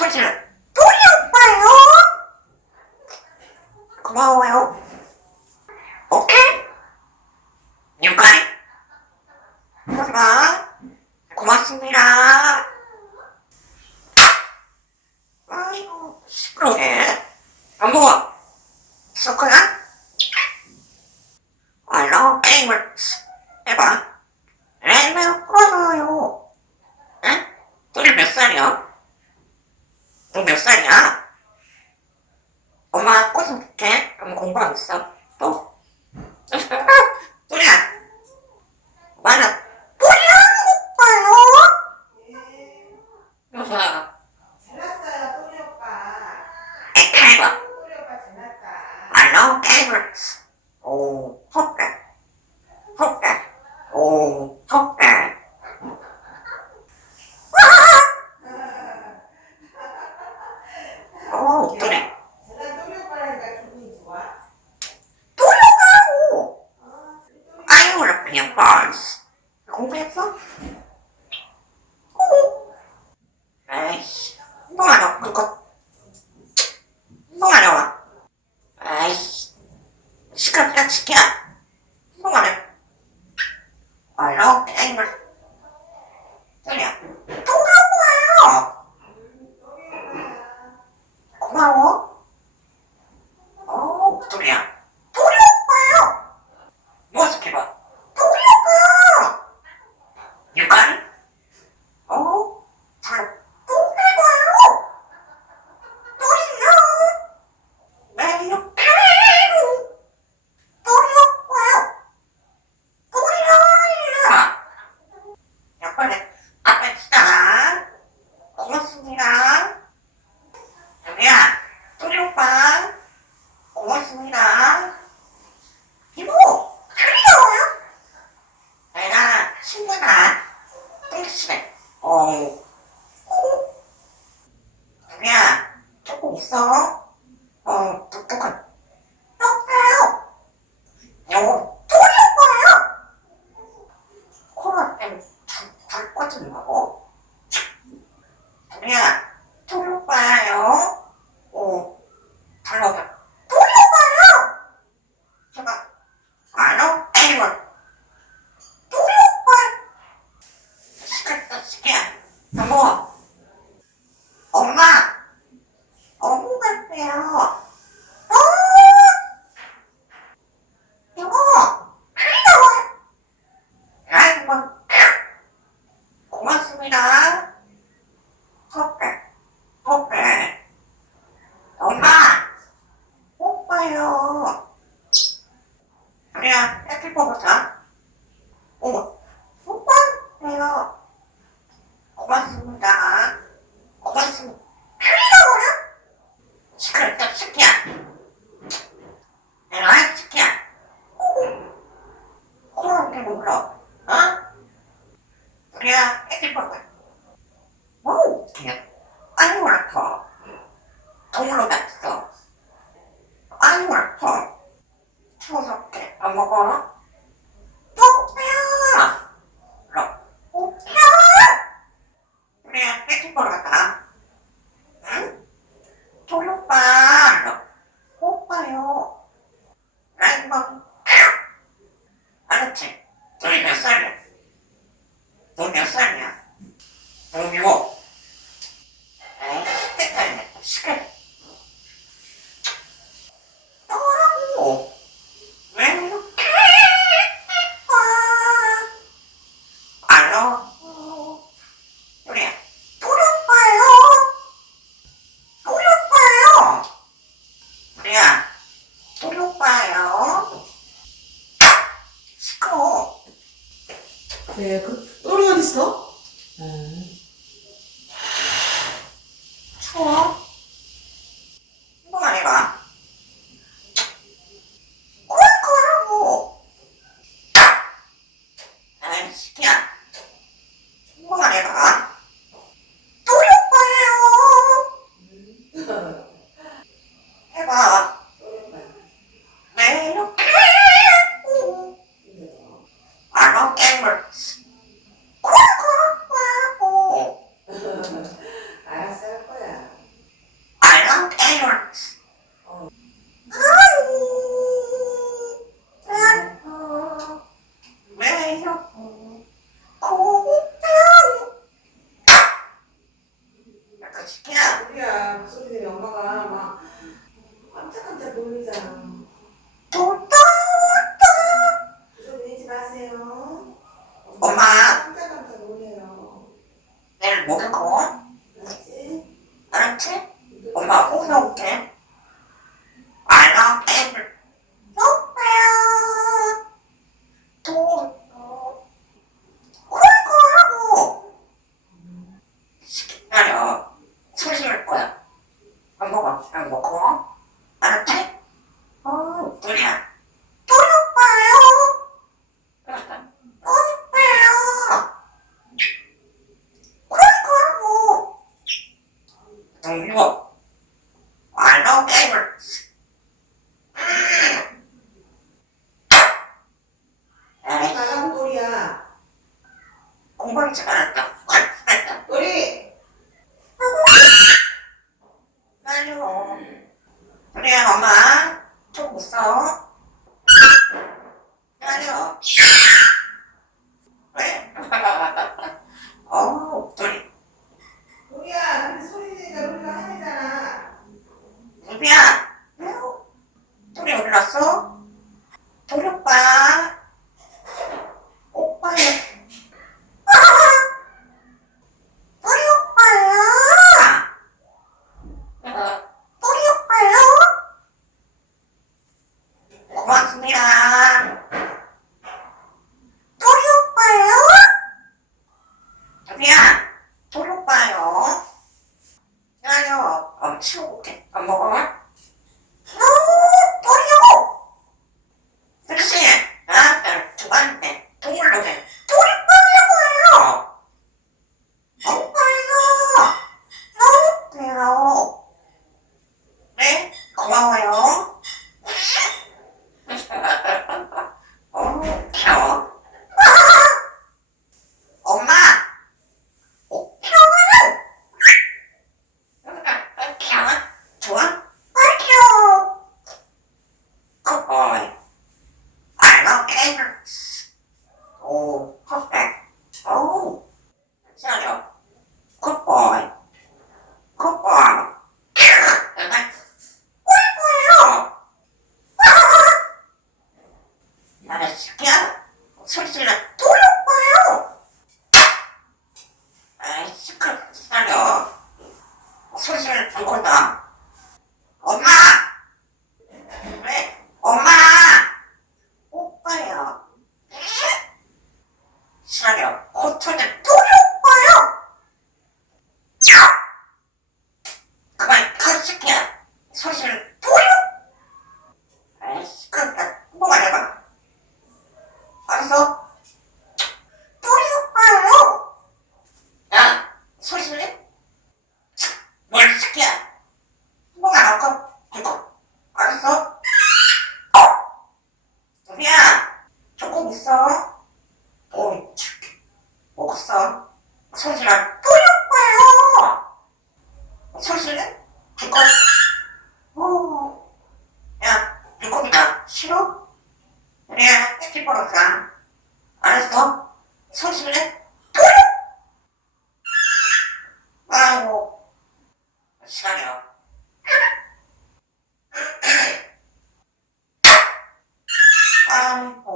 찾아 돌려봐요. 고마워요. 오케이? 뉴카이? 고맙습니다. 뭐 있어? 또? 누나 나는 꼬리 오빠요 여보세요 지났어요 꼬리 오빠 에카이버 꼬리 오빠 지났다 I know, あの、とか 하겠습니다. 이모, 안녕! 내가 신문아, 땡스래. 어, 야, 조금 있어. 어, 똑똑한. 똑똑해요! 요, 돌릴 거예요! 코로나 때문에 줄, 줄 꺼진다고? 야, 돌릴 거예요. point. por acá. 거 먹, 먹고 알았지? 어, 뭐냐? 뿌리 오빠예요. 그랬다. 오빠예요. 그러니까요. 동료, 알로 게임을. 나랑 소리야. 공부를 잘한다. 우리 I'm not 치우고 올게. 안 먹어? 나를 시켜 소리 질러 뚜룩 가서 손수만 뿌렸어요. 손수는 두꺼비. 오, 야 두꺼비가 싫어? 그래 해피 벌었다. 알았어. 손수는 뿌려. 아이고 시간이야. 아, 아이고.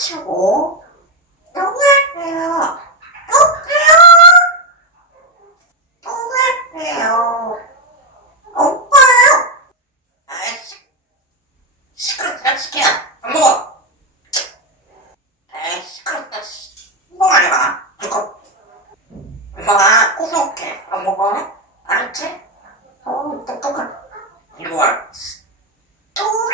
맞추고 동그랗네요. 동그랗 동그랗네요. 오빠 아이씨 시끄럽다 시켜 안 먹어. 에이 시끄럽다 뭐하냐 이거. 엄마가 구속해. 안 먹어? 알았지? 어 똑똑한. 이리 와. 또.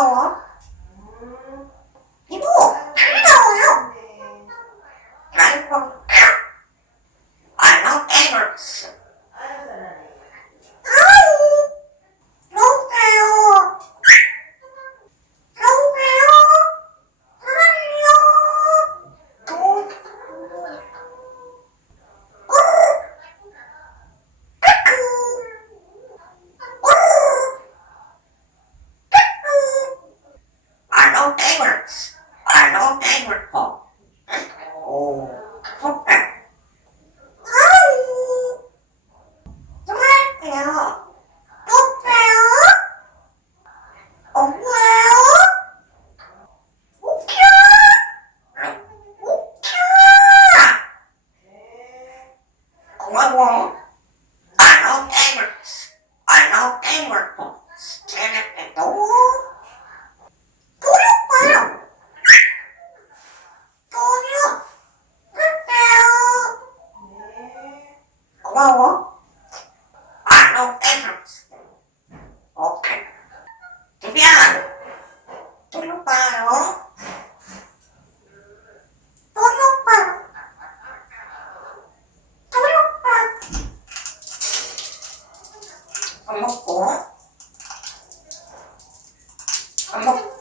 啊 law, I know difference. Okay. Tibian. Tulog pa ako. Pa. Tulog pa. Ko.